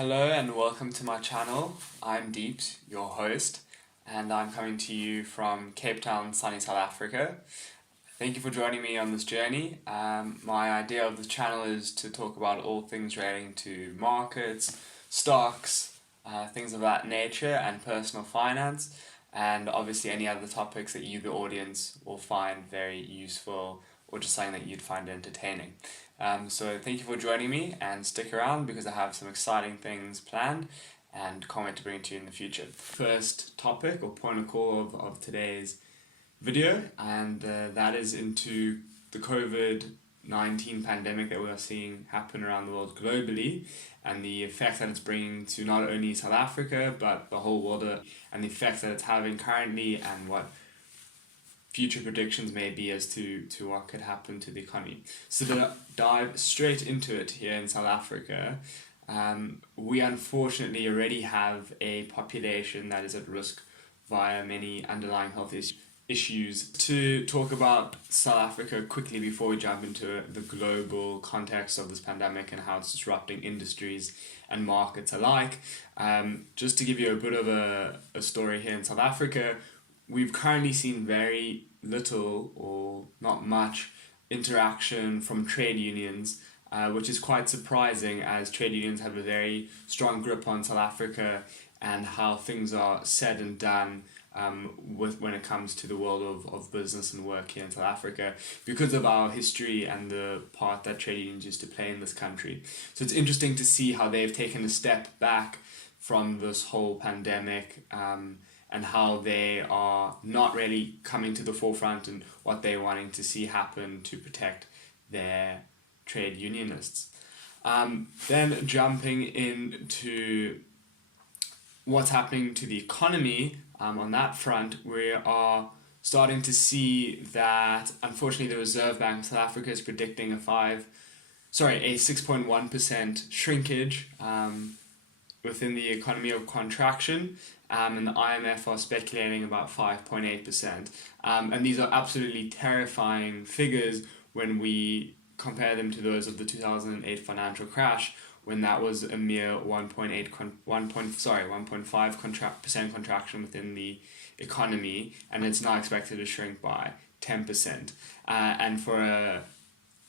Hello and welcome to my channel. I'm Deeps, your host, and I'm coming to you from Cape Town, sunny South Africa. Thank you for joining me on this journey. My idea of this channel is to talk about all things relating to markets, stocks, things of that nature, and personal finance, and obviously any other topics that you, the audience, will find very useful or just something that you'd find entertaining. So thank you for joining me, and stick around because I have some exciting things planned and can't wait to bring it to you in the future. First topic or point of call of today's video, and that is into the COVID-19 pandemic that we are seeing happen around the world globally, and the effect that it's bringing to not only South Africa but the whole world, and the effect that it's having currently, and what future predictions may be as to what could happen to the economy. So to dive straight into it here in South Africa, we unfortunately already have a population that is at risk via many underlying health issues. To talk about South Africa quickly before we jump into the global context of this pandemic and how it's disrupting industries and markets alike, just to give you a bit of a story here in South Africa, we've currently seen very little or not much interaction from trade unions, which is quite surprising, as trade unions have a very strong grip on South Africa and how things are said and done when it comes to the world of business and work here in South Africa, because of our history and the part that trade unions used to play in this country. So it's interesting to see how they've taken a step back from this whole pandemic, and how they are not really coming to the forefront and what they're wanting to see happen to protect their trade unionists. Then jumping into what's happening to the economy, on that front, we are starting to see that unfortunately the Reserve Bank of South Africa is predicting a 6.1% shrinkage within the economy of contraction, and the IMF are speculating about 5.8%. And these are absolutely terrifying figures when we compare them to those of the 2008 financial crash, when that was a mere 1.5% contraction within the economy, and it's now expected to shrink by 10%. And for a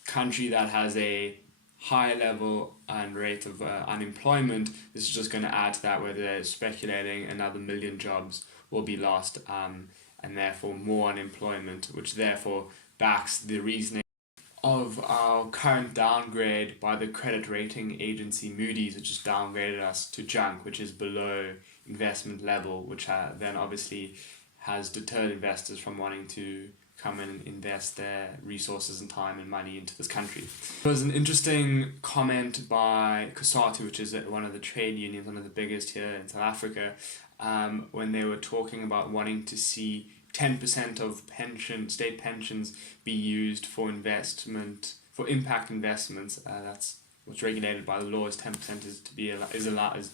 country that has a high level and rate of unemployment, this is just going to add to that, where they're speculating another 1 million jobs will be lost, and therefore more unemployment, which therefore backs the reasoning of our current downgrade by the credit rating agency Moody's, which has downgraded us to junk, which is below investment level, which then obviously has deterred investors from wanting to come in and invest their resources and time and money into this country. There was an interesting comment by COSATU, which is one of the trade unions, one of the biggest here in South Africa, when they were talking about wanting to see 10% of state pensions be used for investment, for impact investments. That's what's regulated by the law, is 10% is allowed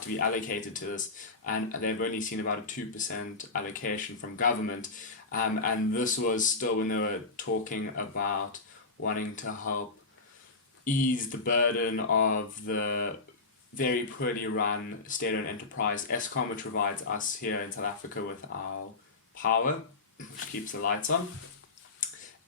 to be allocated to this, and they've only seen about a 2% allocation from government. And this was still when they were talking about wanting to help ease the burden of the very poorly run state-owned enterprise Eskom, which provides us here in South Africa with our power, which keeps the lights on.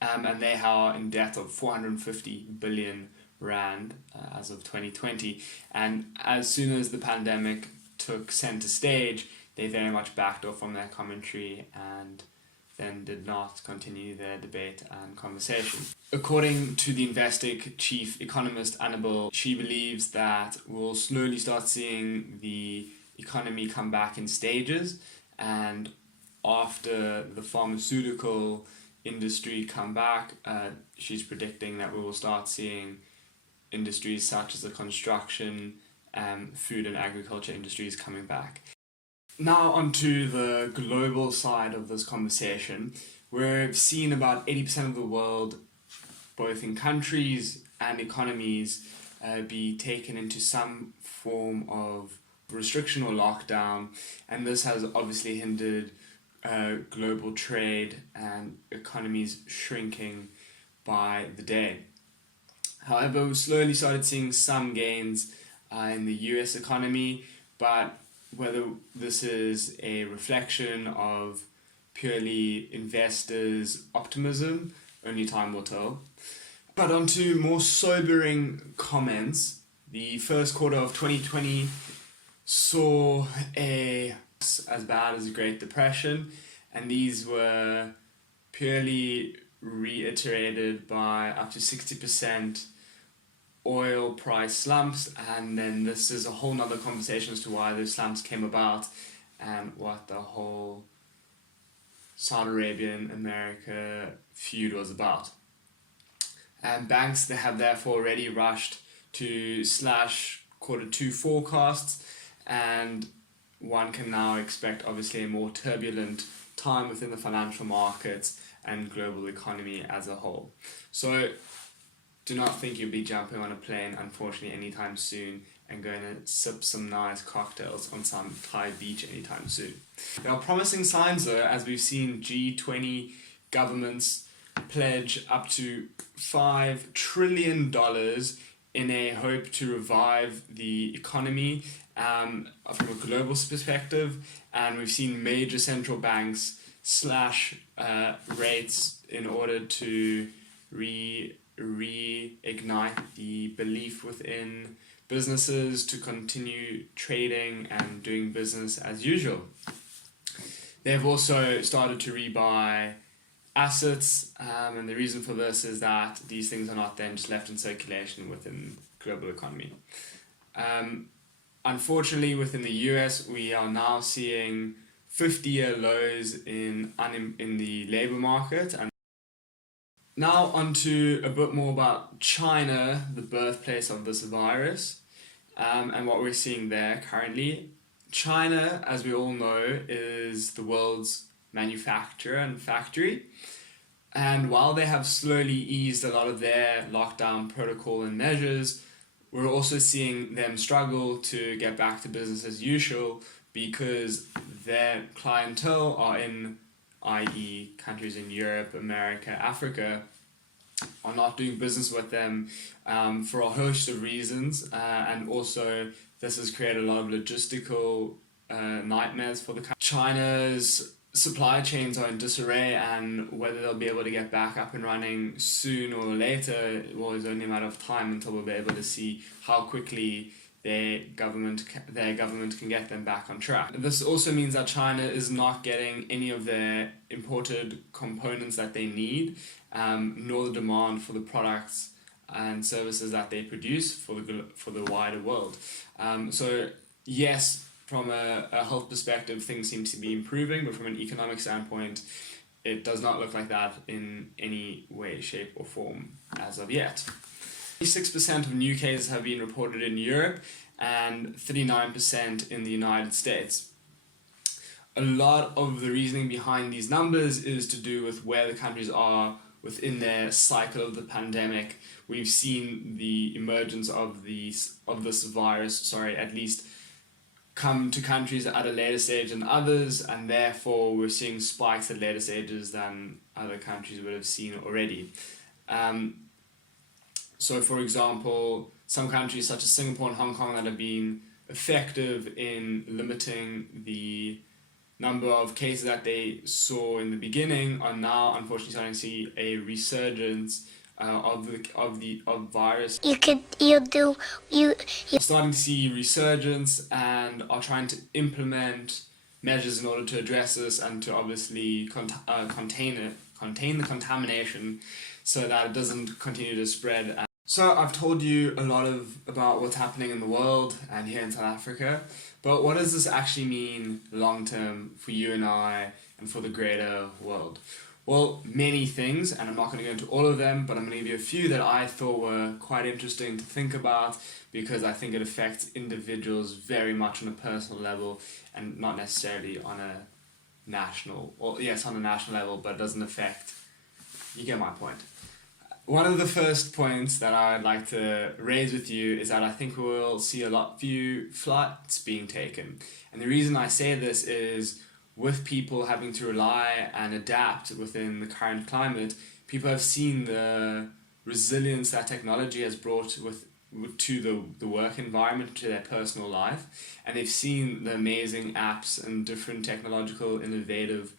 And they are in debt of 450 billion rand as of 2020. And as soon as the pandemic took center stage, they very much backed off from their commentary and then did not continue their debate and conversation. According to the Investec chief economist Annabel, she believes that we'll slowly start seeing the economy come back in stages, and after the pharmaceutical industry come back, she's predicting that we will start seeing industries such as the construction, food and agriculture industries coming back. Now onto the global side of this conversation. We've seen about 80% of the world, both in countries and economies, be taken into some form of restriction or lockdown, and this has obviously hindered global trade and economies shrinking by the day. However, we slowly started seeing some gains in the US economy, but whether this is a reflection of purely investors' optimism, only time will tell. But on to more sobering comments. The first quarter of 2020 saw as bad as the Great Depression, and these were purely reiterated by up to 60% oil price slumps, and then this is a whole nother conversation as to why those slumps came about and what the whole Saudi Arabian America feud was about. And banks they have therefore already rushed to slash Q2 forecasts, and one can now expect obviously a more turbulent time within the financial markets and global economy as a whole. So do not think you'll be jumping on a plane, unfortunately, anytime soon and going to sip some nice cocktails on some Thai beach anytime soon. There are promising signs though, as we've seen G20 governments pledge up to $5 trillion in a hope to revive the economy from a global perspective, and we've seen major central banks slash rates in order to reignite the belief within businesses to continue trading and doing business as usual. They've also started to rebuy assets, and the reason for this is that these things are not then just left in circulation within the global economy. Unfortunately, within the US, we are now seeing 50-year lows in the labor market. And now onto a bit more about China, the birthplace of this virus, and what we're seeing there currently. China, as we all know, is the world's manufacturer and factory. And while they have slowly eased a lot of their lockdown protocol and measures, we're also seeing them struggle to get back to business as usual because their clientele are in, i.e. countries in Europe, America, Africa, are not doing business with them for a host of reasons, and also this has created a lot of logistical nightmares for the country. China's supply chains are in disarray, and whether they'll be able to get back up and running soon or later, well, it's only a matter of time until we'll be able to see how quickly their government can get them back on track. This also means that China is not getting any of their imported components that they need, nor the demand for the products and services that they produce for the wider world. So yes, from a health perspective, things seem to be improving, but from an economic standpoint, it does not look like that in any way, shape or form as of yet. 36% of new cases have been reported in Europe and 39% in the United States. A lot of the reasoning behind these numbers is to do with where the countries are within their cycle of the pandemic. We've seen the emergence of this virus, at least come to countries at a later stage than others, and therefore we're seeing spikes at later stages than other countries would have seen already. So for example, some countries such as Singapore and Hong Kong that have been effective in limiting the number of cases that they saw in the beginning are now unfortunately starting to see a resurgence of virus. Starting to see resurgence and are trying to implement measures in order to address this and to obviously contain the contamination so that it doesn't continue to spread. So I've told you a lot about what's happening in the world and here in South Africa, but what does this actually mean long term for you and I and for the greater world? Well, many things, and I'm not going to go into all of them, but I'm going to give you a few that I thought were quite interesting to think about because I think it affects individuals very much on a personal level and not necessarily on a national, or yes, on a national level, but it doesn't affect, you get my point. One of the first points that I'd like to raise with you is that I think we'll see few flights being taken. And the reason I say this is with people having to rely and adapt within the current climate, people have seen the resilience that technology has brought to the work environment, to their personal life, and they've seen the amazing apps and different technological innovative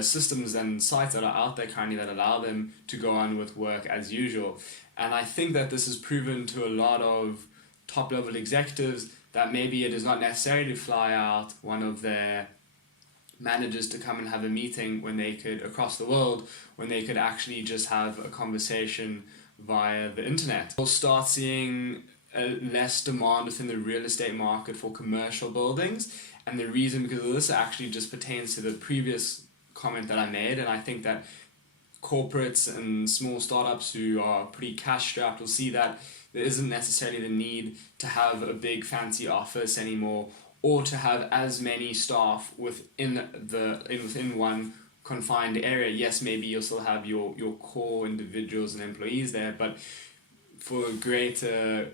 systems and sites that are out there currently that allow them to go on with work as usual. And I think that this has proven to a lot of top level executives that maybe it is not necessary to fly out one of their managers to come and have a meeting when they could, across the world, when they could actually just have a conversation via the internet. We'll start seeing less demand within the real estate market for commercial buildings, and the reason because of this actually just pertains to the previous comment that I made, and I think that corporates and small startups who are pretty cash strapped will see that there isn't necessarily the need to have a big fancy office anymore, or to have as many staff within one confined area. Yes, maybe you'll still have your core individuals and employees there, but for the greater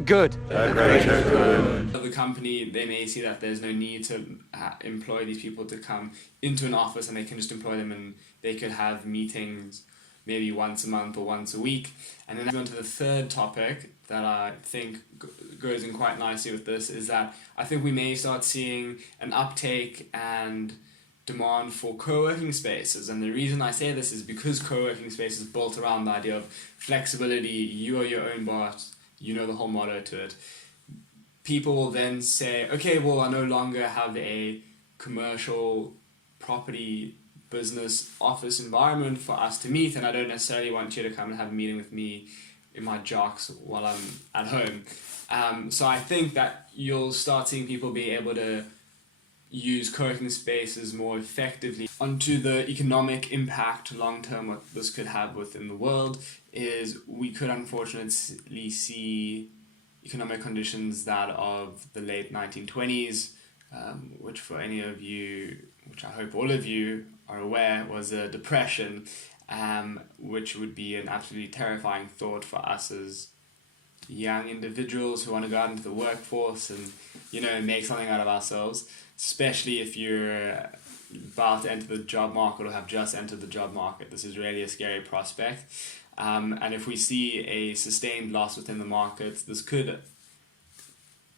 good of the company, they may see that there's no need to employ these people to come into an office, and they can just employ them, and they could have meetings maybe once a month or once a week. And then on to the third topic that I think goes in quite nicely with this is that I think we may start seeing an uptake and demand for co-working spaces. And the reason I say this is because co-working space is built around the idea of flexibility. You are your own boss, you know the whole motto to it. People will then say, okay, well, I no longer have a commercial property business office environment for us to meet, and I don't necessarily want you to come and have a meeting with me in my jocks while I'm at home. So I think that you'll start seeing people be able to use co-working spaces more effectively. Onto the economic impact long term, what this could have within the world is we could unfortunately see economic conditions that of the late 1920s, which for any of you, which I hope all of you are aware, was a depression, which would be an absolutely terrifying thought for us as young individuals who want to go out into the workforce and, you know, make something out of ourselves, especially if you're about to enter the job market or have just entered the job market. This is really a scary prospect. And if we see a sustained loss within the market, this could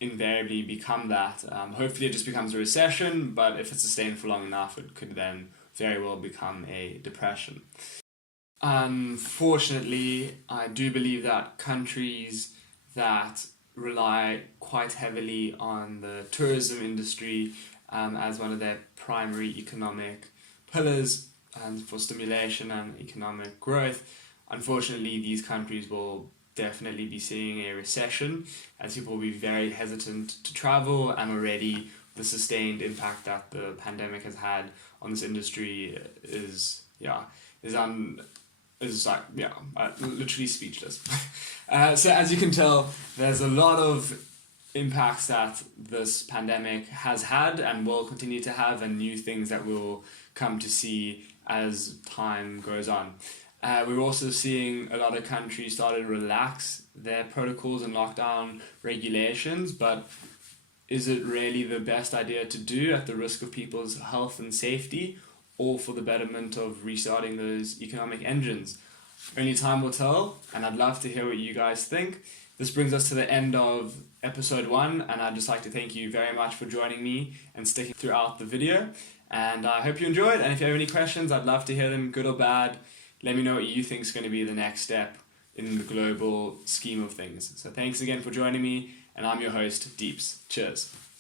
invariably become that. Hopefully it just becomes a recession, but if it's sustained for long enough, it could then very well become a depression. Unfortunately, I do believe that countries that rely quite heavily on the tourism industry as one of their primary economic pillars and for stimulation and economic growth, unfortunately these countries will definitely be seeing a recession, as people will be very hesitant to travel, and already the sustained impact that the pandemic has had on this industry is literally speechless. So as you can tell, there's a lot of impacts that this pandemic has had and will continue to have, and new things that we'll come to see as time goes on. We're also seeing a lot of countries start to relax their protocols and lockdown regulations, but is it really the best idea to do at the risk of people's health and safety, or for the betterment of restarting those economic engines? Only time will tell, and I'd love to hear what you guys think. This brings us to the end of episode 1, and I'd just like to thank you very much for joining me and sticking throughout the video. And I hope you enjoyed, and if you have any questions, I'd love to hear them, good or bad. Let me know what you think is going to be the next step in the global scheme of things. So thanks again for joining me, and I'm your host, Deeps. Cheers.